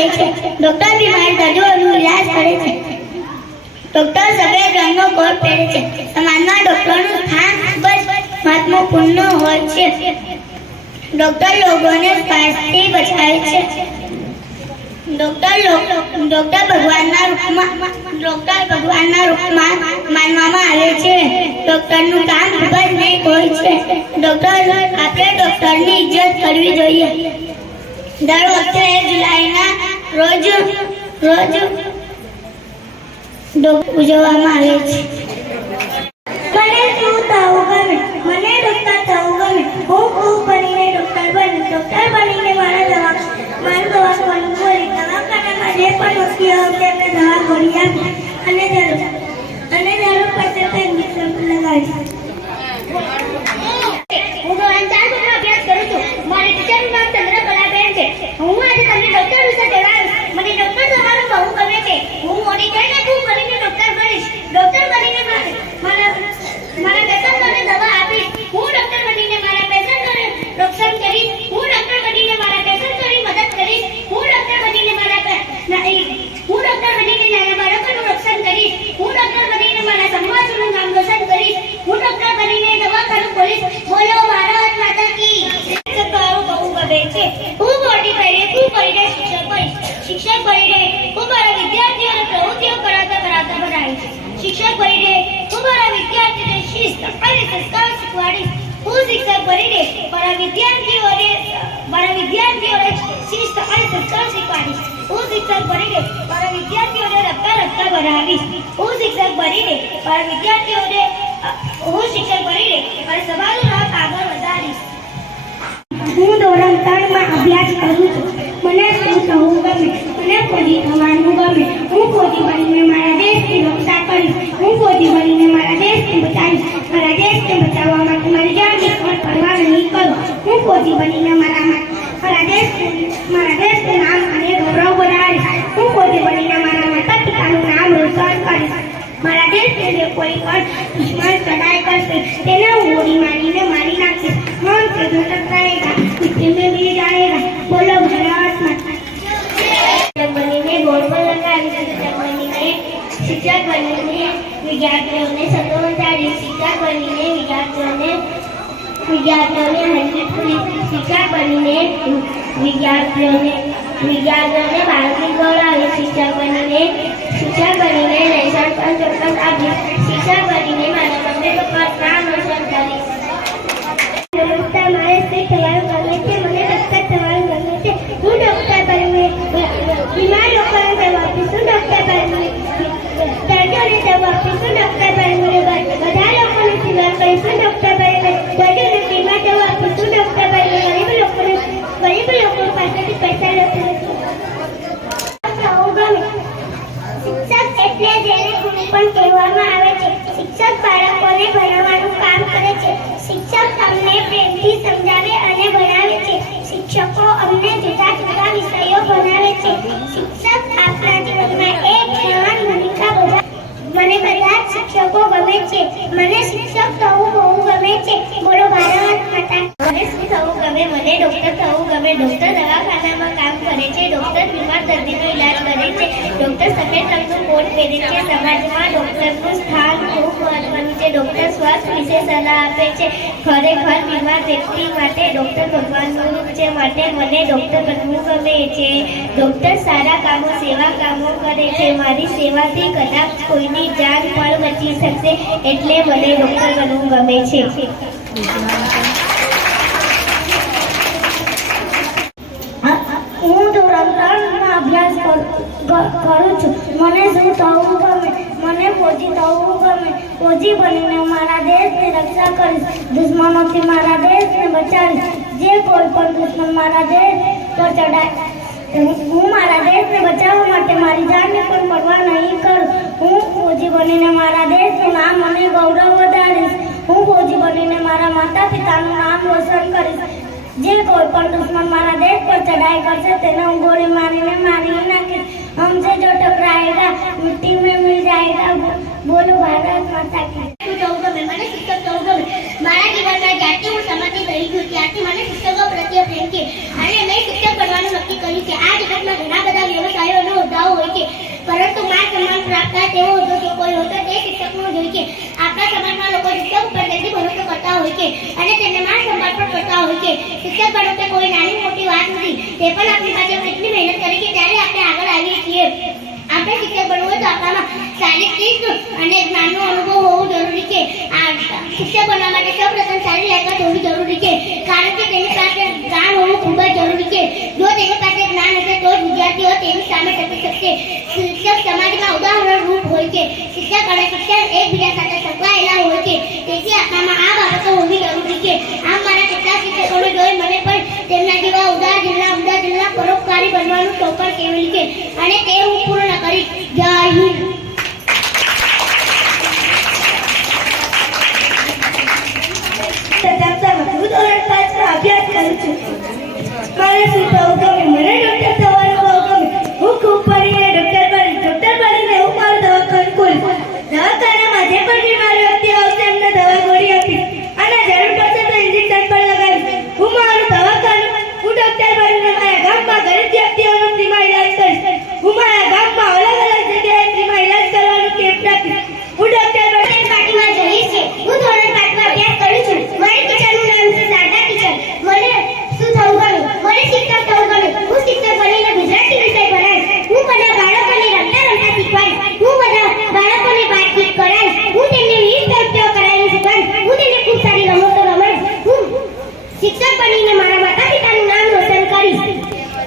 કરે છે. ડોક્ટર બીમાર દર્દીઓનો ઇલાજ કરે છે. ડોક્ટર સફેદ રંગનો કોટ પહેરે છે. સમાજમાં ડોક્ટરનું સ્થાન ખૂબ જ મહત્વપૂર્ણ હોય છે. ડોક્ટર લોકોને સ્વાસ્થ્ય બચાવે છે. ડોક્ટર ભગવાનના રૂપમાં માનવામાં આવે છે. ડોક્ટરનું કામ ખૂબ જ નેક હોય છે. આપણે ડોક્ટરની ઇજ્જત કરવી જોઈએ. દર વખતે 1 જુલાઈના રોજ ઉજવવામાં આવે છે. મને શું થવું ગમે? મને ડોક્ટર થવું ગમે. હું ખૂબ બનીને ડોક્ટર બની. ડોક્ટર બનીને મારું દવાખાનું ખોલી દવાખાનામાં જે પણ મુશ્કેલ હોય તેમને દવા ખોલી આપી અને જરૂર પડશે તો ઇન્જેક્શન લગાવી. હું ધોરણ 4 સુધીનો અભ્યાસ કરું છું. મારી ટીચરનું નામ ચંદ્રકલાબેન છે. હું આજે તમને ડોક્ટર વિશે જણાવીશ. મને ડોક્ટર થવાનું બહુ ગમે છે. હું મોટી થઈને ખૂબ બનીને ડોક્ટર બનીશ. ડોક્ટર બનીને મારા પેશન્ટોને દવા આપીશ. હું ડોક્ટર બનીને મારા પેશન્ટોને રક્ષણ કરીશ. હું ડોક્ટર બનીને મારા પેશન્ટોની મદદ કરીશ. હું ડોક્ટર બનીને નાના બાળકોનું રક્ષણ કરીશ. હું ડોક્ટર બનીને મારા સમાજનું નામ રોશન કરીશ. હું ડોક્ટર બનીને દવાખાનું ખોલીશ. બોલો ભારત માતા કી. શિક્ષક થવાનું બહુ ગમે છે. હું મોટી થઈને ખૂબ કરીને શિક્ષક બનીશ. શિક્ષક બનીને હું મારા વિદ્યાર્થીઓને પ્રવૃત્તિઓ કરાવતા બનાવીશ. શિક્ષક બનીને હું મારા વિદ્યાર્થીઓને શિસ્ત અને સંસ્કાર શીખવાડીશ. હું શિક્ષક બનીને મારા વિદ્યાર્થીઓને શિસ્ત અને સંસ્કાર શીખવાડીશ. હું શિક્ષક બનીને મારા વિદ્યાર્થીઓને રખતા બનાવીશ. હું શિક્ષક બનીને મારા સમાજનું નામ આગળ વધારીશ. હું ધોરણ 3 માં અભ્યાસ કરું છું. મને શું થવું ગમે? મને ફોજી થવાનું ગમે. હું ફોજી બનીને મારા દેશની રક્ષા કરીશ. હું ફોજી બનીને મારા દેશને બચાવીશ. મારા દેશને બચાવવા માટે મારી જાનની પરવા નહીં કરું. હું ફોજી બનીને મારા દેશનું નામ અને ગૌરવ બનાવીશ. હું ફોજી બનીને મારા માતા પિતાનું નામ રોશન કરીશ. મારા દેશને જે કોઈ પણ દુશ્મન ચડાઈ કરશે તેને હું ગોળી મારીને મારી નાખીશ. हम से जो टकराएगा मिट्टी में मिल जाएगा. बोलो भारत माता. शिक्षक बनीने बोर्ड पर लगाવી. શિક્ષક બનીને વિદ્યાર્થીઓને સમજાવી. શિક્ષક બનીને વિદ્યાર્થીઓને હસી ખુશી. શિક્ષક બનીને વિદ્યાર્થીઓને ભારતની ગૌરવ. શિક્ષક બનીને લેસન પણ ચોક્કસ આપીશ. શિક્ષક બનીને મારા મમ્મી પપ્પા નામ રોશન કરીશ. નમસ્કાર, મારે શ્રી થવાનું ગમે છે. મને ડોક્ટર થવાનું ગમે છે. હું ડોક્ટર બનીને બીમાર લોકોને દવા આપીશ. હું ડોક્ટર બનીને દર્દીઓને દવા આપીશ. હું ડોક્ટર બનીને બધા લોકોને સેવા કરીશ. હું ડોક્ટર બનીને દર્દીઓને બીમાર દવા આપીશ. હું ડોક્ટર બનીને ગરીબ લોકો પાસેથી પૈસા લઈશ. શિક્ષક એટલે જેને ગુરુ પણ કહેવામાં આવે છે. શિક્ષક બાળકોને ભણાવવાનું કામ કરે છે. શિક્ષક તમને પ્રેમથી સમજાવે અને ભણાવે છે. શિક્ષકો અમને જુદા જુદા વિષયો ભણાવે છે. શિક્ષક આપણા જીવનમાં એક મહાન ભૂમિકા ભજવે. મને બધા જ શિક્ષકો ગમે છે. મને શિક્ષક થવું બહુ ગમે છે. બોલો ભારત માતા. મને શું થવું ગમે? મને ડોક્ટર થવું ગમે. ડોક્ટર દવાખાનામાં કામ કરે છે. ડોક્ટર બીમાર દર્દીનો ઇલાજ કરે છે. ડોક્ટર સફેદ રંગનું કોટ પહેરે છે. સમાજમાં ડોક્ટરનું સ્થાન ખૂબ મહત્વનું છે. ડોક્ટર સ્વાસ્થ્ય વિશે સલાહ આપે છે. ખરેખર બીમાર વ્યક્તિ માટે ડોક્ટર ભગવાનનું રૂપ છે. માટે મને ડોક્ટર બનવું ગમે છે. ડોક્ટર સારા કામો, સેવા કામો કરે છે. મારી સેવાથી કદાચ કોઈની જાન પણ બચી શકશે. એટલે મને ડોક્ટર બનવું ગમે છે. હું ધોરણ 3 માં અભ્યાસ કરું છું. મને શું થવું ગમે? મને ફોજી થવું ગમે. ફોજી બનીને મારા દેશની રક્ષા કરીશ. દુશ્મનોથી મારા દેશને બચાવીશ. જે કોઈ પણ દુશ્મન મારા દેશ પર ચડાય હું મારા દેશને બચાવવા માટે મારી જાનની પણ પરવા નહીં કરું. હું ફોજી બનીને મારા દેશનું નામ અને ગૌરવ વધારીશ. હું ફોજી બનીને મારા માતા પિતાનું નામ રોશન કરીશ. જે કોઈ પણ દુશ્मन મારા દેશ પર ચढ़ाई करશે તેને હું ગોળી મારીને મારી નાખીશ. हमसे जो टकराएगा मिट्टी में मिल जाएगा. बोलो भारत माता की. મને શિક્ષક થવું ગમે. મારા જીવનમાં જ્યારથી હું સમજતી થઈ છું ત્યારથી મને શિક્ષકો પ્રત્યે પ્રેમ છે અને મેં શિક્ષક બનવાનું નક્કી કર્યું છે. આ જગતમાં ઘણા બધા જો કોઈ હોય તો તે શિક્ષકનું હોય છે. આપણા સમાજમાં લોકો શિક્ષક ઉપર જલ્દી ભરોસો કરતા હોય છે અને તેમને માન સન્માન પણ કરતા હોય છે. શિક્ષક બનવું તે કોઈ નાની મોટી વાત નથી. તે પણ આપણી પાસે કેટલી મહેનત કરી છે ત્યારે આપણે આગળ આવીએ છીએ. આપણે શિક્ષક બનવું હોય તો આપણામાં શારીરિક શિસ્ત અને જ્ઞાનનો અનુભવ હોવો જરૂરી છે. શિક્ષક બનવા માટે સૌપ્રથમ સારી લાયકાત હોવી જરૂરી છે, કારણ કે તેની પાસે જ્ઞાન હોવું ખૂબ જ જરૂરી છે. જો તેની પાસે જ્ઞાન હશે તો જ વિદ્યાર્થીઓ તેની સામે ટકી શકશે. શિક્ષક સમાજમાં ઉદાહરણ રૂપ હોય છે. શિક્ષક અને શિક્ષક એકબીજા સાથે સંકળાયેલા હોય છે, તેથી આપણામાં આ બાબતો હોવી જરૂરી છે. આમ મારા કેટલાક શિક્ષકોને જોઈ મને પણ તેમના જેવા ઉમદા જિલ્લા પરોપકારી બનવાનું સૌપર કેળવ્યું છે અને તે હું પૂર્ણ કરી. જય હિન્દ. અભ્યાસ કરું છું. મારે શું થવું ગમે? મને ડોક્ટર થવાનું બહુ ગમે. હું ખૂબ પઢીને ડોક્ટર બનીને હું મારું દવાખાનું ખોલીશ. દવાખાનામાં જે પણ બીમાર વ્યક્તિ આવશે એમને દવા ગોળી આપીશ અને જરૂર પડશે તો ઇન્જેક્શન પણ લગાવીશ. હું મારું દવાખાનું હું ડોક્ટર બનીને મારા ગામમાં ગરીબ વ્યક્તિઓનો ફ્રીમાં ઇલાજ કરીશ. હું મારા ગામમાં અલગ અલગ જગ્યાએ ફ્રીમાં ઇલાજ કરવાનું કેમ્પ રાખીશ. હું ડોક્ટર બનીને પાર્ટીમાં જઈશ છે. હું ધોરણ 5માં અભ્યાસ કરું છું. મારી ટીચરનું નામ છે શારદા ટીચર. મને શું થવું ગમે? મને શિક્ષક થવું ગમે. હું શિક્ષક બનીને ગુજરાતી વિષય ભણાવીશ. હું બધા બાળકોને રમતા રમતા શીખવાડીશ. હું બધા બાળકોને વાતચીત કરાવીશ. હું તેમને વિવિધ પ્રવૃત્તિઓ કરાવીને શીખવાડીશ. હું તેમને ખૂબ સારી રમતો રમાડીશ. હું શિક્ષક બનીને મારા માતા પિતાનું નામ રોશન કરીશ.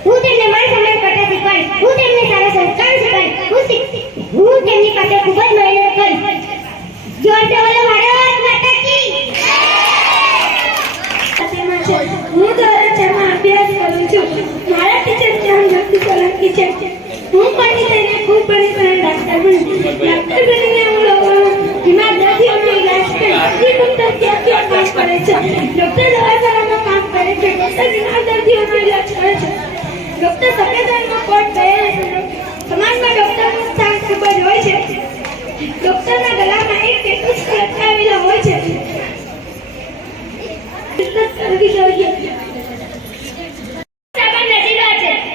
હું તેમને માન સન્માન કરતા શીખવાડીશ. હું તેમને સારા સંસ્કાર શીખવાડીશ. હું તેમની પાસે ખૂબ જ મહેનત કરીશ. જોરથી બોલો ભારત માતા કી જય. હું ધોરણ 6 માં અભ્યાસ કરું છું. મારા ટીચર નામ જ્યોતિ સોલંકી છે. હું પણ તેને ખૂબ પઢીને ડોક્ટર બનીશ. ડોક્ટર બનીને હું લોકોના બીમાર દર્દીઓનો ઇલાજ કરીશ. ડોક્ટર ક્યાં કામ કરે છે? ડોક્ટર દવાખાનામાં કામ કરે છે. ડોક્ટર બીમાર દર્દીઓનો ઇલાજ કરે છે. ડોક્ટર સફેદ રંગનો કોટ પહેરે છે. સમાજમાં ડોક્ટરનું સ્થાન ખૂબ જ હોય છે. ડોક્ટરના ગળામાં એક ટેટુ લટકાવેલો હોય છે. બિઝનેસ કરવી જોઈએ.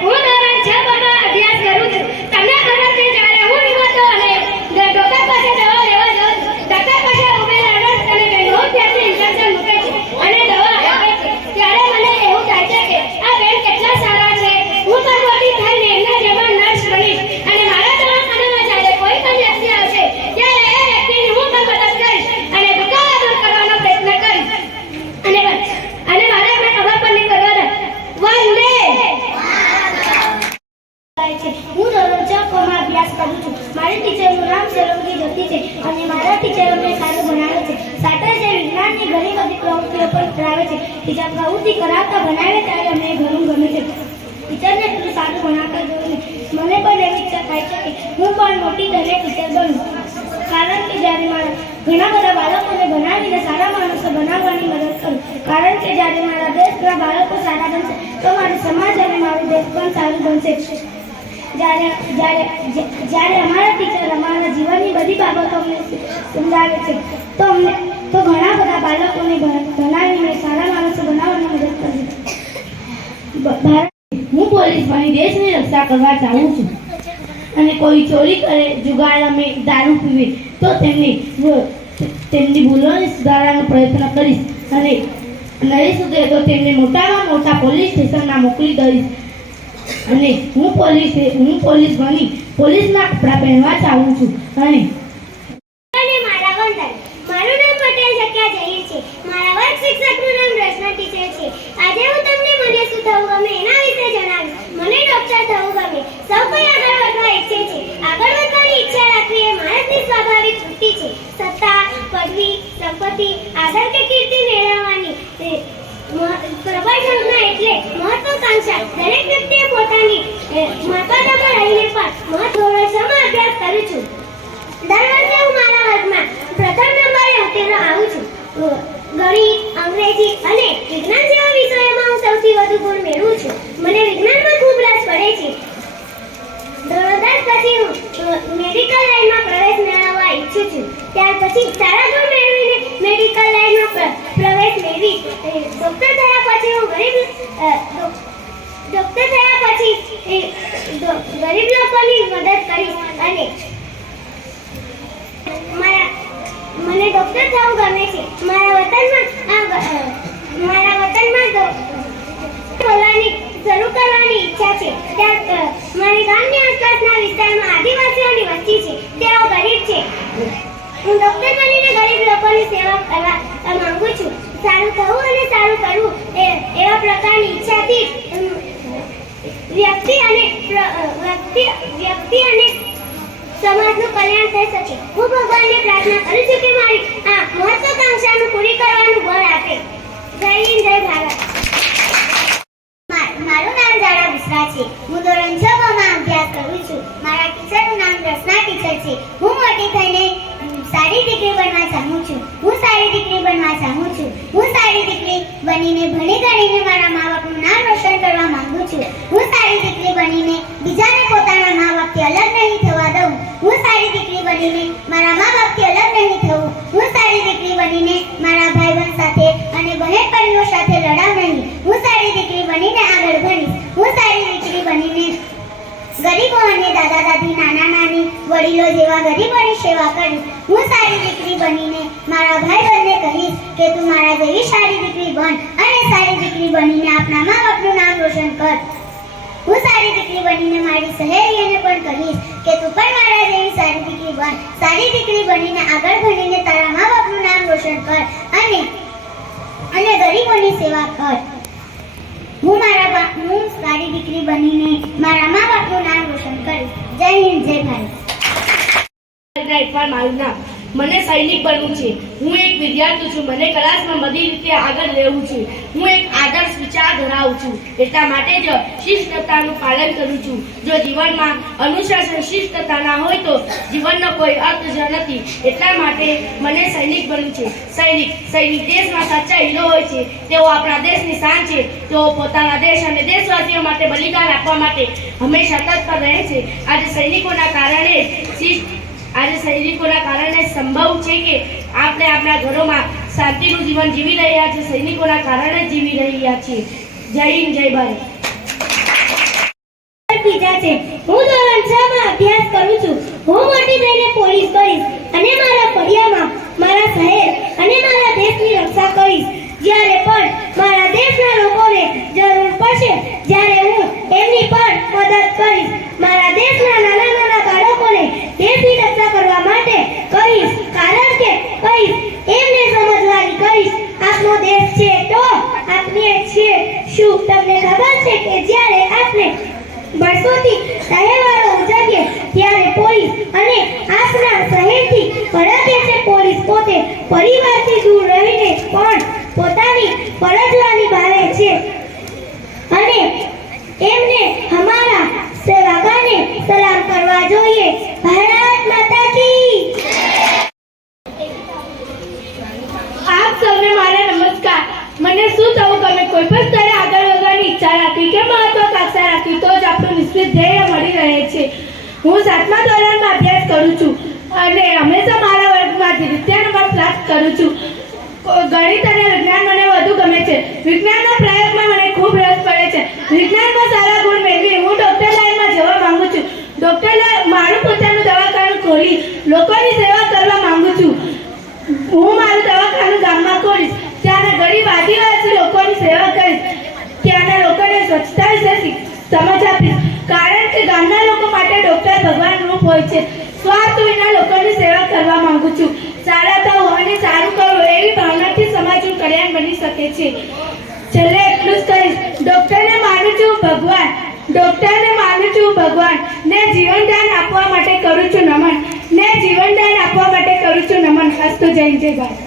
હું ધોરણ 6 માં અભ્યાસ કરું છું. તમને ખબર છે જ્યારે હું વિવાદો અને ડોક્ટર પાસે દવા લેવા જાઉં છું, ડોક્ટર પાસે ઉભેલા નર્સ અને બહેનો ત્યાંથી ઇન્જેક્શન મૂકે છે અને દવા આપે છે, ત્યારે મને એવું થાય છે કે આ બેન કેટલા સારા છે. હું પણ મોટી થઈને એમના જેવા નર્સ બનીશ અને મારા દવાખાનામાં જ્યારે કોઈ પણ વ્યક્તિ આવશે ત્યારે એ વ્યક્તિની હું પણ મદદ કરીશ અને દુખાવા દૂર કરવાનો પ્રયત્ન કરીશ. અને મારે એમને ખબર પણ નહીં કરવાના. વંદે. હું ધોરણ 6 માં અભ્યાસ કરું છું. મારી ટીચરનું નામ સોલંકી જ્યોતિ છે અને મારા ટીચર અમને સારું ભણાવે છે. સાથે જ વિજ્ઞાનની ઘણી બધી પ્રવૃત્તિઓ પણ કરાવે છે. ટીચર પ્રવૃત્તિ કરાવતા ભણાવે ત્યારે અમને ઘણું ગમે છે. ટીચરને એટલું સારું ભણાવતા જોઈને મને પણ એવી ઈચ્છા થાય છે કે હું પણ મોટી થઈને ટીચર બનું, કારણ કે જ્યારે મારા ઘણા બધા બાળકોને ભણાવીને સારા માણસો બનાવવાની મદદ કરું. કારણ કે જ્યારે મારા દેશના બાળકો સારા બનશે તો મારું સમાજ અને મારું દેશ પણ સારું બનશે. જ્યારે અમારા ટીચર અમારા જીવનની બધી બાબતો અમને સમજાવે છે તો ઘણા બધા બાળકોને ભણાવીને સારા માણસો બનાવવાની મદદ કરે. હું પોલીસ બની દેશની રક્ષા કરવા ચાહું છું અને કોઈ ચોરી કરે, જુગાર રમે, દારૂ પીવે તો તેમની ભૂલોને સુધારવાનો પ્રયત્ન કરીશ અને નહીં સુધરે તો તેમને મોટામાં મોટા પોલીસ સ્ટેશનમાં મોકલી દઈશ. અને હું પોલીસ બની પોલીસના કપડાં પહેરવા ચાહું છું. અને મારા વંદન. મારું નામ પટેલ જગ્યા જહીર છે. મારા વર્ગ શિક્ષકનું નામ રચના ટીચર છે. આજે હું તમને મને શું થવું ગમે એના વિશે જણાવીશ. મને ડોક્ટર થવું ગમે. સૌ કોઈ આગળ વધવા ઈચ્છે છે. આગળ વધવાની ઈચ્છા રાખવી એ માણસની સ્વાભાવિક વૃત્તિ છે. સત્તા, પદવી, સંપત્તિ, આદર કે કીર્તિ મેળવવાની પ્રબળ ઝંખના એટલે મહત્વાકાંક્ષા. દરેક વ્યક્તિએ પોતાની મહત્વતામાં રહીને પણ ધોરણ 6 માં અભ્યાસ કરું છું. દર વર્ષે હું મારા વર્ગમાં પ્રથમ નંબરે ઉત્તીર્ણ આવું છું. ગણિત, અંગ્રેજી અને વિજ્ઞાન જેવા વિષયોમાં હું સૌથી વધુ ગુણ મેળવું છું. મને વિજ્ઞાનમાં ખૂબ રસ પડે છે. ધોરણ 10 પછી હું મેડિકલ લાઈનમાં પ્રવેશ મેળવવા ઈચ્છું છું. ત્યાર પછી સારા ગુણ મેળવીને મેડિકલ લાઈનમાં પ્રવેશ મેળવી ડોક્ટર થયા પછી ગરીબ લોકોની મદદ કરીશ અને મને ડોક્ટર થવું ગમે છે. મારા વતનમાં બોલવાની શરૂ કરવાની ઈચ્છા છે. મારી ગામની આસપાસના વિસ્તારમાં આદિવાસીઓની વસ્તી છે. તેઓ ગરીબ છે. હું ડોક્ટર બનીને ગરીબ લોકોની સેવા કરવા માંગુ છું. સારું થવું અને સારું કરવું એવા પ્રકારની ઈચ્છાથી વ્યક્તિ અને સમાજનું કલ્યાણ થઈ શકે. હું ભગવાનને પ્રાર્થના કરું છું કે મારી આ મહત્વાકાંક્ષાનું પૂરી કરવાનું બળ આપે. જય હિન્દ, જય ભારત. મારું નામ જાડા બુસરા છે. હું ધોરણ 6 માં અભ્યાસ કરું છું. મારા ટીચરનું નામ રસના ટીચર છે. હું મોટી થઈને સારી દીકરી બનવા ચાહું છું. હું સારી દીકરી બનીને ભણી ગણીને મારા મા બાપનું નામ રોશન કરવા માંગુ છું. હું સારી દીકરી બનીને બીજાને પોતાના મા બાપથી અલગ નહીં થવા દઉં. હું સારી દીકરી બનીને મારા મા બાપથી અલગ નહીં થવું. હું સારી દીકરી બનીને મારા ભાઈબંધ સાથે અને બહેનપણીઓ સાથે લડાવ નહીં. હું સારી દીકરી બનીને આગળ ભણીશ. હું સારી દીકરી બનીને ગરીબો અને દાદા દાદી, નાના નાની, વડીલો જેવા ગરીબોની સેવા કરીશ. હું સારી દીકરી બનીને મારા ભાઈબંધને કહીશ કે તું મારા જેવી સારી દીકરી બન અને સારી દીકરી બનીને આપણા મા બાપનું નામ રોશન કર. હું સારી દીકરી બનીને મારી સહેલીઓને પણ કહીશ કે તું પણ મારા જેવી સારી દીકરી બન. સારી દીકરી બનીને આગળ ભણીને તારા મા બાપનું નામ રોશન કર અને ગરીબોની સેવા કર. હું સારી દીકરી બનીને મારા મા બાપનું નામ રોશન કરીશ. જય હિન્દ, જય ભારત. મારું નામ મને સૈનિક બનવું છે. હું એક વિદ્યાર્થી છું. મને ક્લાસમાં બધી રીતે આગળ રહેવું છે. હું એક આદર્શ વિચાર ધરાવું છું. એટલા માટે જ શિસ્તતાનું પાલન કરું છું. જો જીવનમાં અનુશાસન શિસ્તતા ના હોય તો જીવનનો કોઈ અર્થ જ નથી. એટલા માટે મને સૈનિક બનવું છે. સૈનિક દેશમાં સાચા હીરો હોય છે. તેઓ આપણા દેશની શાન છે. તેઓ પોતાના દેશ અને દેશવાસીઓ માટે બલિદાન આપવા માટે હંમેશા તત્પર રહે છે. આજે સૈનિકોના કારણે સંભવ છે કે આપણે આપણા ઘરોમાં શાંતિનું જીવન જીવી રહ્યા છીએ. સૈનિકોના કારણે જીવી રહ્યા છીએ. જય હિન્દ, જય ભારત. હું ધોરણ 6 માં અભ્યાસ કરું છું. હું મોટી થઈને પોલીસ બનીશ અને મારા ફળિયામાં મારા શહેર અને મારા દેશની રક્ષા કરીશ. જ્યારે પણ મારા દેશના લોકોને જરૂર પડશે જ્યારે હું એમની પણ મદદ કરીશ. મારા દેશના નાના નાના બાળકોને દેશની રક્ષા કરવા માટે કહીશ. કારણ કે એમને સમજવાની કહીશ. આપણો દેશ છે તો આપણે છીએ. શું તમને ખબર છે કે જ્યારે આપણે વર્ષોથી તહેવારો ઉજવીએ ત્યારે પોલીસ અને આપણા શહેરથી ફરજ છે. પોલીસ પોતે પરિવારથી દૂર રહીને પણ પોતાની ફરજ નિભાવે છે અને એમને અમારા સેવાગાને સલામ કરવા જોઈએ. ભારત માતા કી. આપ સૌને મારા નમસ્કાર. મને શું થવું ગમે? કોઈ પણ સ્તરે આગળ વધવાની ઈચ્છા રાખવી કે મહત્વાકાંક્ષા રાખવી તો જ આપણું નિશ્ચિત ધ્યેય મળી રહે છે. હું 7મા ધોરણમાં અભ્યાસ કરું છું અને હંમેશા મારા વર્ગમાંથી દ્વિતીય નંબર પ્રાપ્ત કરું છું. ગણિત અને વિજ્ઞાન મને વધુ ગમે છે. વિજ્ઞાનના પ્રયોગમાં મને ખૂબ રસ પડે છે. વિજ્ઞાનમાં સારા ગુણ મેળવી હું ડોક્ટર લાઈનમાં જવા માંગુ છું. મારું પોતાનું દવાખાનું ખોલી લોકોની સેવા કરવા માંગુ છું. હું મારું દવાખાનું ગામમાં ખોલીશ. ત્યાંના ગરીબ આદિવાસી લોકોની સેવા કરીશ. ત્યાંના લોકોને સ્વચ્છતા વિશે સમજ આપીશ. કારણ કે ગામના લોકો માટે ડોક્ટર ભગવાન રૂપ હોય છે. સ્વાર્થ વિના લોકોની સેવા કરવા માંગુ છું. સારા થવું અને સારું કરવું એવી ભાવનાથી સમાજનું કલ્યાણ બની શકે છે. છેલ્લે એટલું જ કહીશ, ડોક્ટરને માનું છું ભગવાન ને જીવનદાન આપવા માટે કરું છું નમન. અસ્તુ. જય જય ભારત.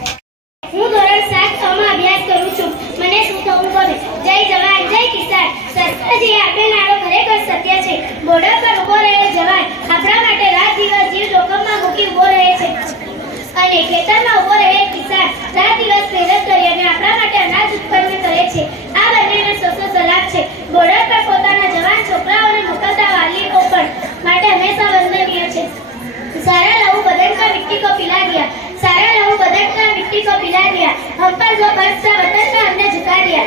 હું ધોરણ 7 માં અભ્યાસ કરું છું. મને શું થવું ગમે? જય જવાન, જય કિસાન. સરકારજીએ આપેલાનો ખરેખર સત્ય છે. બોર્ડર પર ઉભો રહેલો જવાન આપણા માટે રાત દિવસ જીવ જોખમમાં મૂકી ઉભો રહે છે અને ખેતરમાં ઉભો રહેલ કિસાન રાત દિવસ મહેનત કરી અને આપણા માટે અનાજ ઉત્પન્ન કરે છે. આ બંનેનો સોસો સલામ છે. બોર્ડર પર પોતાના જવાન છોકરાઓને મોકલતા વાલીઓ પણ માટે હંમેશા વંદનીય છે. सारा लहू बदन का मिट्टी को पिला दिया. हम पर जो कर्ज था वतन का हमने झुका दिया.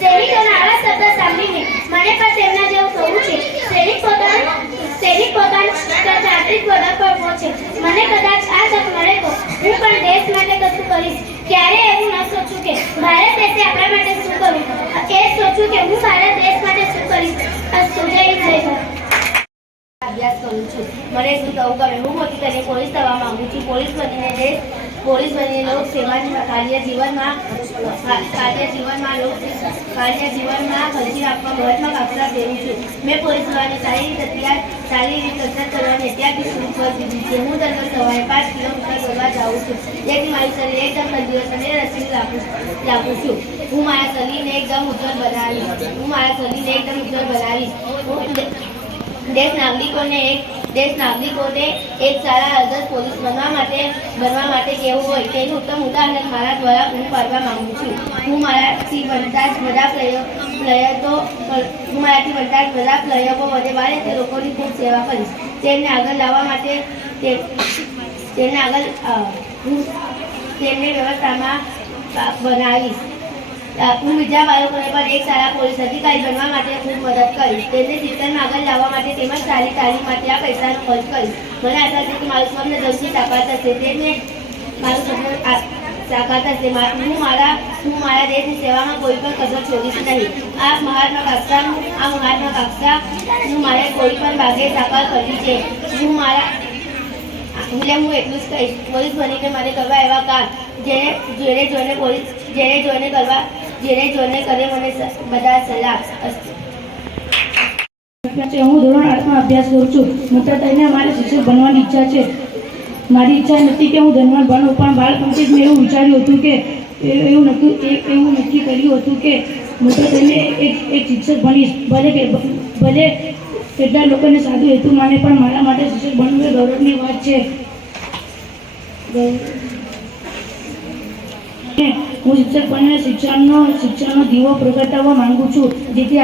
સૈનિકોના આવા શબ્દ સાંભળીને મને પણ તેમના જેવું થવું છે. સૈનિક પોતાનું જાગૃત બોર્ડર પર પહોંચે. મને કરું છું. મને શું થવું ગમે? હું મોટી થઈને પોલીસ થવા માંગુ છું. પોલીસ બનીને લોક સેવામાં કાર્ય જીવનમાં ખર્ચી આપવા મહત્વાકાંક્ષા ફેરું છું. મેં પોલીસ થવાની સારી રીતે કસરત કરવાની અત્યારથી શરૂ કરી દીધી છે. હું દરરોજ સવારે 5 કિલોમીટર દોડવા જાઉં છું, જેથી મારું શરીર એકદમ તંદુરસ્ત અને રસીલું લાગું છું. હું મારા શરીરને એકદમ ઉજ્જવળ બનાવીશ. દેશ નાગરિકોને એક સારા આદર્શ પોલીસ બનવા માટે કેવું હોય તેનું ઉત્તમ ઉદાહરણ મારા દ્વારા પૂરું પાડવા માંગુ છું. હું મારાથી બનતા જ બધા પ્રયોગો વધે બારે તે લોકોની ખૂબ સેવા કરીશ. તેમને આગળ લાવવા માટે તેમને વ્યવસ્થામાં બનાવીશ. હું બીજા બાળકોને પણ એક સારા પોલીસ અધિકારી બનવા માટે ખૂબ મદદ કરીશ. તેમને શિક્ષણમાં આગળ લાવવા માટે તેમજ સારી તાલીમ માટે આ પૈસાનો ખર્ચ કરીશ. મને આશા છે કે મારું સ્વપ્ન જલ્દી સાકાર થશે. હું મારા દેશની સેવામાં કોઈ પણ કસર છોડીશ નહીં. આ મહાત્માકાંક્ષાનું મારે કોઈ પણ ભાગે સાકાર કરવી છે. હું એટલું જ કહીશ, પોલીસ બનીને મારે કરવા એવા કામ જેને જોઈને કરે મને બધા સલાહ. હું ધોરણ 8માં અભ્યાસ કરું છું. મોટા થઈને મારે શિક્ષક બનવાની ઈચ્છા છે. મારી ઈચ્છા નથી કે હું ધનવાન બનું, પણ બાળપણથી જ મેં એવું વિચાર્યું હતું કે એવું નક્કી કર્યું હતું કે મોટા થઈને એક શિક્ષક બનીશ. ભલે કેટલા લોકોને સાદું હેતુ માને, પણ મારા માટે શિક્ષક બનવું એ ગૌરવની વાત છે. હું શિક્ષક બનીને શિક્ષણનો દીવો પ્રગટાવવા માંગુ છું, જેથી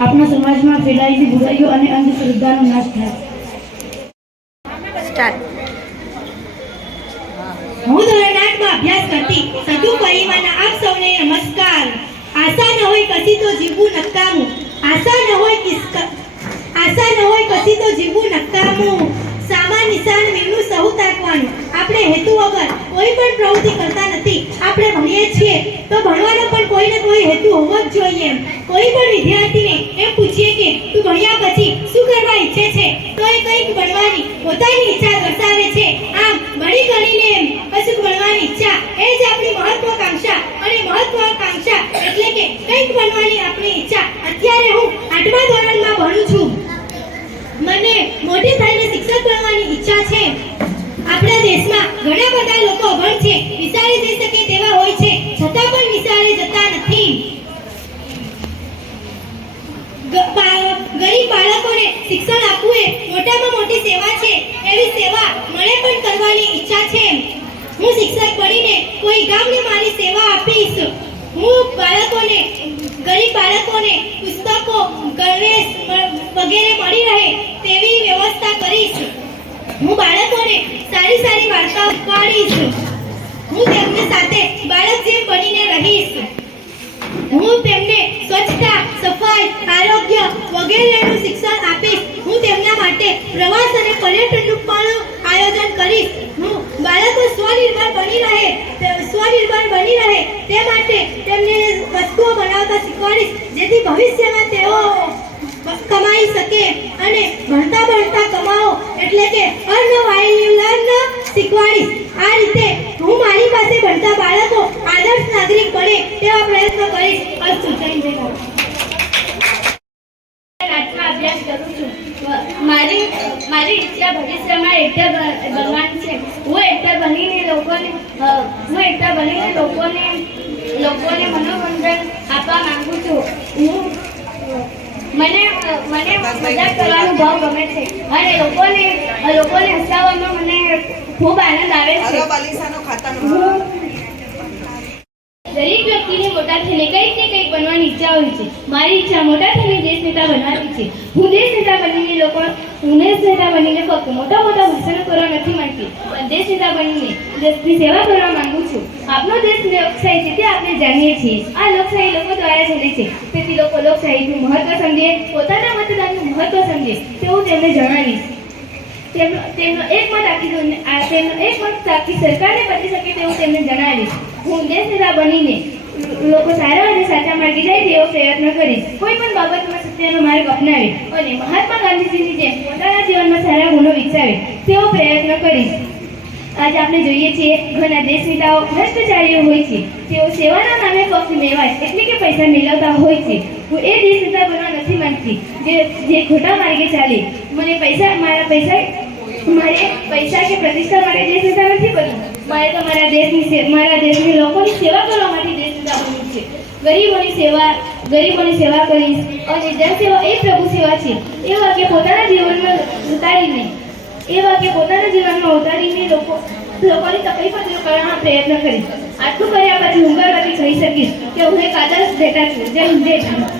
આપણા સમાજમાં ફેલાયેલી બુરાઈઓ અને અંધશ્રદ્ધાનો નાશ થાય. હું ધોરણ 8માં અભ્યાસ કરતી સદુ પરિવારના આપ સૌને નમસ્કાર. આશા ન હોય કશી તો જીવવું નકામું. સામા નિશાન વીરનું સહુ તાકવાનું. આપણે હેતુ વગર કોઈ પણ પ્રવૃત્તિ કરતા નથી. આપણે ભણીએ છીએ તો ભણવાનો પણ કોઈ ને કોઈ હેતુ હોવો જ જોઈએ. કોઈ પણ વિદ્યાર્થીને એમ પૂછીએ કે તું ભણ્યા પછી શું કરવા ઈચ્છે છે, તો એ કંઈક ભણવાની પોતાની ઈચ્છા દર્શાવે છે. આમ ભણી ગણીને કશુંક ભણવાની ઈચ્છા એ જ આપણી મહત્વાકાંક્ષા એટલે કે કંઈક ભણવાની આપણી ઈચ્છા. અત્યારે હું 8મા ધોરણમાં ભણું છું. મને મોટી થઈને શિક્ષક બનવાની ઈચ્છા છે. આપણા દેશમાં ઘણા બધા લોકો અભણ છે, નિશાળે જઈ શકે તેવા હોય છે, છતાં પણ નિશાળે જતા નથી. ગરીબ બાળકોને શિક્ષણ આપવું એ મોટામાં મોટી સેવા છે. એવી સેવા મને પણ કરવાની ઈચ્છા છે. હું શિક્ષક બનીને કોઈ ગામને મારી સેવા આપીશ. હું ગરીબ બાળકોને પુસ્તકો, ગણવેશ વગેરે મળી રહે તેવી વ્યવસ્થા કરીશ. હું બાળકોને સારી વાર્તાઓ શીખવાડીશ. હું તેમની સાથે બાળક જેમ બનીને રહીશ. હું તેમને સ્વચ્છતા, સફાઈ, આરોગ્ય વગેરેનું શિક્ષણ આપીશ. હું તેમના માટે પ્રવાસ અને પર્યટનનું પણ આયોજન કરીશ. હું બાળકો સ્વનિર્ભર બની રહે તે માટે તેમને વસ્તુઓ બનાવતા શીખવાડીશ, જેથી ભવિષ્યમાં તેઓ કમાઈ શકે અને ભણતા કમાઓ એટલે કે અર્ન વાઇલ લર્ન શીખવાડીશ. આ રીતે હું મારી પાસે ભણતા બાળકો આદર્શ નાગરિક બને તેવા પ્રયત્ન કરીશ. અભ્યાસ કરું છું. મારી ઈચ્છા ભવિષ્યમાં એક્ટર બનવાની છે. હું એક્ટર બનીને લોકોને મનોરંજન આપવા માંગુ છું. મને મજાક કરવાનું બહુ ગમે છે અને લોકોને હસાવવામાં મને ખૂબ આનંદ આવે છે. દરેક વ્યક્તિને મોટા થઈને કંઈક ને કંઈક બનવાની ઈચ્છા હોય છે. મારી ઈચ્છા મોટા થઈને દેશ નેતા બનવાની છે. હું દેશ નેતા બનીને ફક્ત મોટા ભાષણો કરવા નથી માંગતી, પણ દેશ નેતા બનીને દેશની સેવા કરવા માંગુ છું. આપણો દેશ લોકશાહી છે તે આપણે જાણીએ છીએ. આ લોકશાહી લોકો દ્વારા ચાલે છે, તેથી લોકો લોકશાહીનું મહત્વ સમજે, પોતાના મતદાનનું મહત્વ સમજે તેવું તેમને જણાવીશ. તેમનો એક મત આપી સરકારને બદલી શકે તેવું તેમને જણાવીશ. હું દેશ નેતા બનીને લોકો સારા અને સાચા માર્ગે જાય તેવો પ્રયત્ન કરીશ. કોઈ પણ બાબતમાં સત્યનો માર્ગ અપનાવે અને મહાત્મા ગાંધીજીની જેમ પોતાના જીવનમાં સારા ગુણો વિકસાવે તેવો પ્રયત્ન કરીશ. આજે આપણે જોઈએ છીએ ઘણા દેશ નેતાઓ ભ્રષ્ટાચારીઓ હોય છે. તેઓ સેવાના નામે ફક્ત મેવાય એટલે કે પૈસા મેળવતા હોય છે. હું એ દેશ નેતા બનવા નથી માંગતી જે ખોટા માર્ગે ચાલે. મારે પૈસા કે પ્રતિષ્ઠા માટે દેશ નેતા નથી બનવું. મારે તો મારા દેશની લોકોની સેવા કરવા માટે દેશ નેતા બનવું છે. ગરીબોની સેવા કરીશ અને જનસેવા એ પ્રભુ સેવા છે એ વાક્ય પોતાના જીવનમાં ઉતારીને લોકોની તકલીફો દૂર કરવાનો પ્રયત્ન કરીશ. આટલું કર્યા પછી હું ગર્વથી કહી શકીશ કે હું એક આદર્શ નેતા છું. જય હિન્દ, જય ભારત.